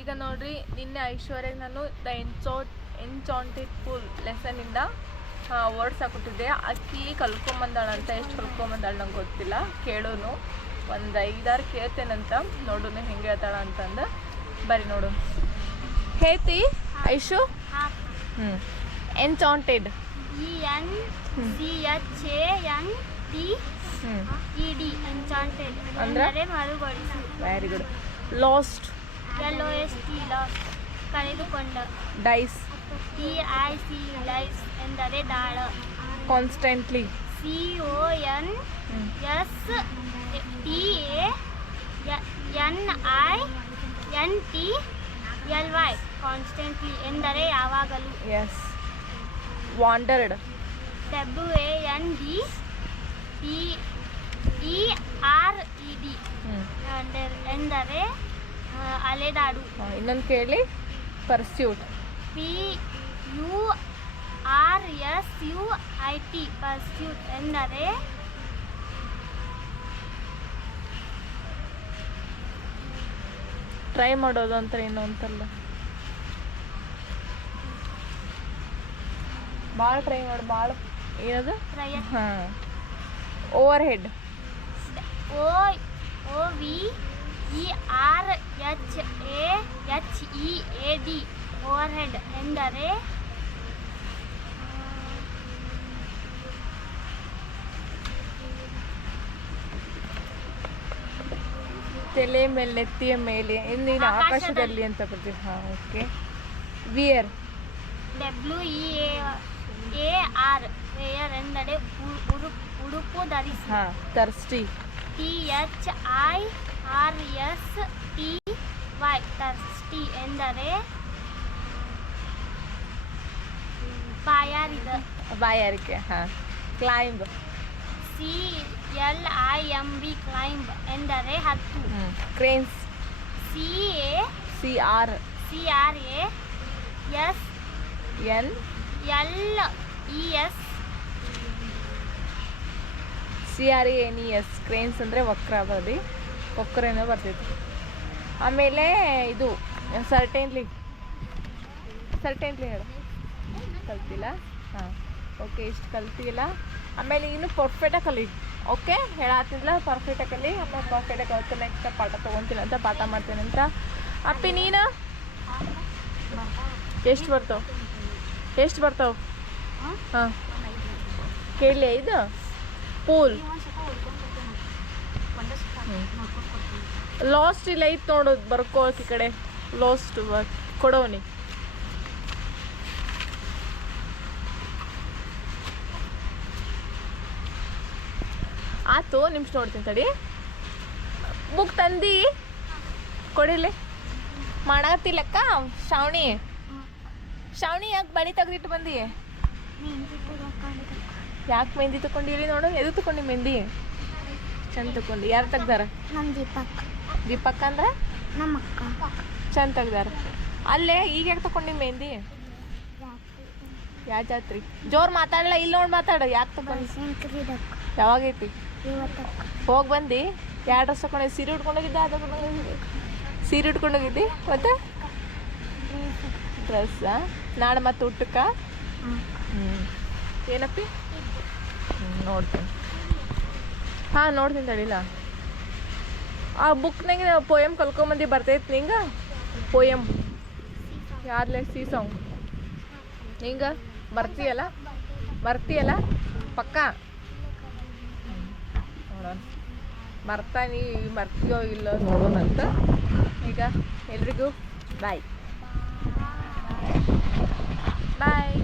ಈಗ ನೋಡ್ರಿ ನಿನ್ನೆ ಐಶ್ವರ್ಯ ನಾನು ದ ಎನ್ಚೋ ಎಂಚಾಂಟೆಡ್ ಪೂಲ್ ಲೆಸನಿಂದ ವರ್ಡ್ಸ್ ಹಾಕೊಟ್ಟಿದ್ದೆ ಅಕ್ಕಿ ಕಲ್ಕೊಂಬಂದಾಳಂತ ಎಷ್ಟು ಕಲ್ಕೊಂಬಂದಾಳ ನಂಗೆ ಗೊತ್ತಿಲ್ಲ. ಕೇಳೋನು. ಒಂದು ಐದಾರು ಕೇಳ್ತೇನಂತ ನೋಡೋನು ಹೆಂಗೆ ಹೇಳ್ತಾಳ ಅಂತಂದು. ಬರಿ ನೋಡು. ಹೇಳ್ತಿ ಐಶು? ಹ್ಞೂ enchanted. E N C H A N T E D? ಅಂದರೆ? ಮರುಗೊಳಿಸು. Very good lost L O S T lost ಕಳೆದುಕೊಂಡ. Dice T I C lies ಎಂದರೆ ದಾಳ. Constantly C O N S T A N T L Y L Y constantly ಎಂದರೆ ಯಾವಾಗಲೂ. S wandered W A N D E R E D D ಎಂದರೆ ಅಲೆದಾಡು. ಇನ್ನೊಂದು ಕೇಳಿ. Pursuit P U R S U I T pursuit ಎಂದರೆ? Try ಮಾಡೋದು ಅಂತ ಏನು ಅಂತಲ್ಲ. ಭಾಳ ಟ್ರೈ ಮಾಡಿ ಭಾಳ ಏನದು? ಹಾಂ. Overhead O O V E R H A H E A D overhead ಎಂದರೆ ತಲೆ ಮೇಲೆ ನೆತ್ತಿಯ ಮೇಲೆ ಇಲ್ಲಿ ಆಕಾಶದಲ್ಲಿ ಅಂತ ಬರ್ತೀವಿ. ಹಾಂ okay wear W E A R wear ಎಂದರೆ ಉಡುಪು ಧರಿಸಿ. ಹಾಂ thirsty T H I R S T Y thirsty ಎಂದರೆ ಬಾಯಾರಿದ. ಬಾಯಾರಿಕೆ ಹಾಂ. Climb C L I M B climb ಎಂದರೆ ಹತ್ತು. Cranes C A C R C R A S L L E S C R N E S cranes ಅಂದರೆ ವಕ್ರ ಬದಿ ವಕ್ರೇನೋ ಬರ್ತೈತಿ. ಆಮೇಲೆ ಇದು ಸರ್ಟೇನ್ಲಿ ಸರ್ಟೇನ್ಲಿ ಹೇಳು. ಕಲ್ತಿಲ್ಲ? ಹಾಂ ಓಕೆ ಇಷ್ಟು ಕಲ್ತಿಲ್ಲ. ಆಮೇಲೆ ಇನ್ನು ಪರ್ಫೆಕ್ಟಾಗಿ ಕಲಿ. ಓಕೆ ಹೇಳತ್ತಿದ್ಲ ಪರ್ಫೆಕ್ಟಾಗಿ ಕಲಿ. ಆಮೇಲೆ ಪರ್ಫೆಕ್ಟಾಗಿ ಕಲ್ತು ನೆಕ್ಸ್ಟ್ ಪಾಠ ತೊಗೊತೀನಿ ಅಂತ ಪಾಠ ಮಾಡ್ತೀನಿ ಅಂತ. ಅಪ್ಪಿ, ನೀನು? ಎಷ್ಟು ಬರ್ತಾವ? ಎಷ್ಟು ಬರ್ತಾವ? ಹಾಂ. ಕೇಳಿ ಇದು? ಪೂಲ್. ಲಾಸ್ಟ್ ಇಲ್ಲ ಐತ್ ನೋಡೋದು ಬರ್ಕೋಕ್ ಈ ಕಡೆ. ಲಾಸ್ಟ್ ಕೊಡೋನಿ ಆತು ನಿಮಿಷ ನೋಡ್ತೀನಿ ತಡಿ. ಬುಕ್ ತಂದಿ. ಕೊಡಿಲಿ ಮಾಡತ್ತಿಲ್ಲಕ್ಕ ಶ್ರಾವಣಿ ಶ್ರಾವಣಿ ಯಾಕೆ ಬಳಿ ತೆಗ್ದಿಟ್ಟು ಬಂದಿ? ಯಾಕೆ ಮೆಹಂದಿ ತಕೊಂಡಿರಿ ನೋಡು ಎದು ತಗೊಂಡಿ ಮೆಹಂದಿ? ಚಂದ ತಗೊಂಡು. ಯಾರು ತೆಗ್ದಾರ? ನಮ್ಮ ದೀಪಕ್. ದೀಪಕ್ ಅಂದ್ರೆ? ನಮ್ಮ ಅಕ್ಕ. ಚಂದ ತೆಗ್ದಾರ. ಅಲ್ಲೇ ಈಗ ಯಾಕೆ ತಕೊಂಡಿ ಮೆಹಂದಿ? ಯಾವ ಜಾತ್ರಿ. ಜೋರ್ ಮಾತಾಡಲ್ಲ ಇಲ್ಲಿ ನೋಡಿ ಮಾತಾಡು. ಯಾಕೆ ತಗೊಂಡು ಯಾವಾಗ ಯಾವಾಗೈತಿ ಹೋಗ್ ಬಂದು. ಎರಡು ಡ್ರೆಸ್ ತಗೊಂಡು ಸೀರೆ ಉಟ್ಕೊಂಡೋಗಿದ್ದೆ ಅದು ಸೀರೆ ಉಟ್ಕೊಂಡೋಗಿದ್ದಿ ಮತ್ತೆ? ಡ್ರೆಸ್ ನಾಳೆ ಮತ್ತೆ ಊಟಕ್ಕೆ? ಹ್ಞೂ ಏನಪ್ಪಿ? ನೋಡ್ತೀನಿ. ಹಾಂ, ನೋಡ್ತೀನಿ ತಡಿಲ್ಲ ಆ ಬುಕ್ನಾಗ ಪೋಯಮ್ ಕಲ್ಕೊಂಬಂದು ಬರ್ತೈತಿ ನಿಂಗೆ? ಪೋಯಮ್ ಯಾರ್ಲೆ ಸಿ ಸಾಂಗ್ ಹಿಂಗೆ ಬರ್ತೀಯಲ್ಲ? ಬರ್ತೀಯಲ್ಲ? ಪಕ್ಕ? ನೋಡೋಣ. ಮರ್ತಾ ನೀ ಮರ್ತೀಯೋ ಇಲ್ಲೋ ನೋಡೋಣಂತ ಈಗ ಎಲ್ರಿಗೂ ಬಾಯ್ ಬಾಯ್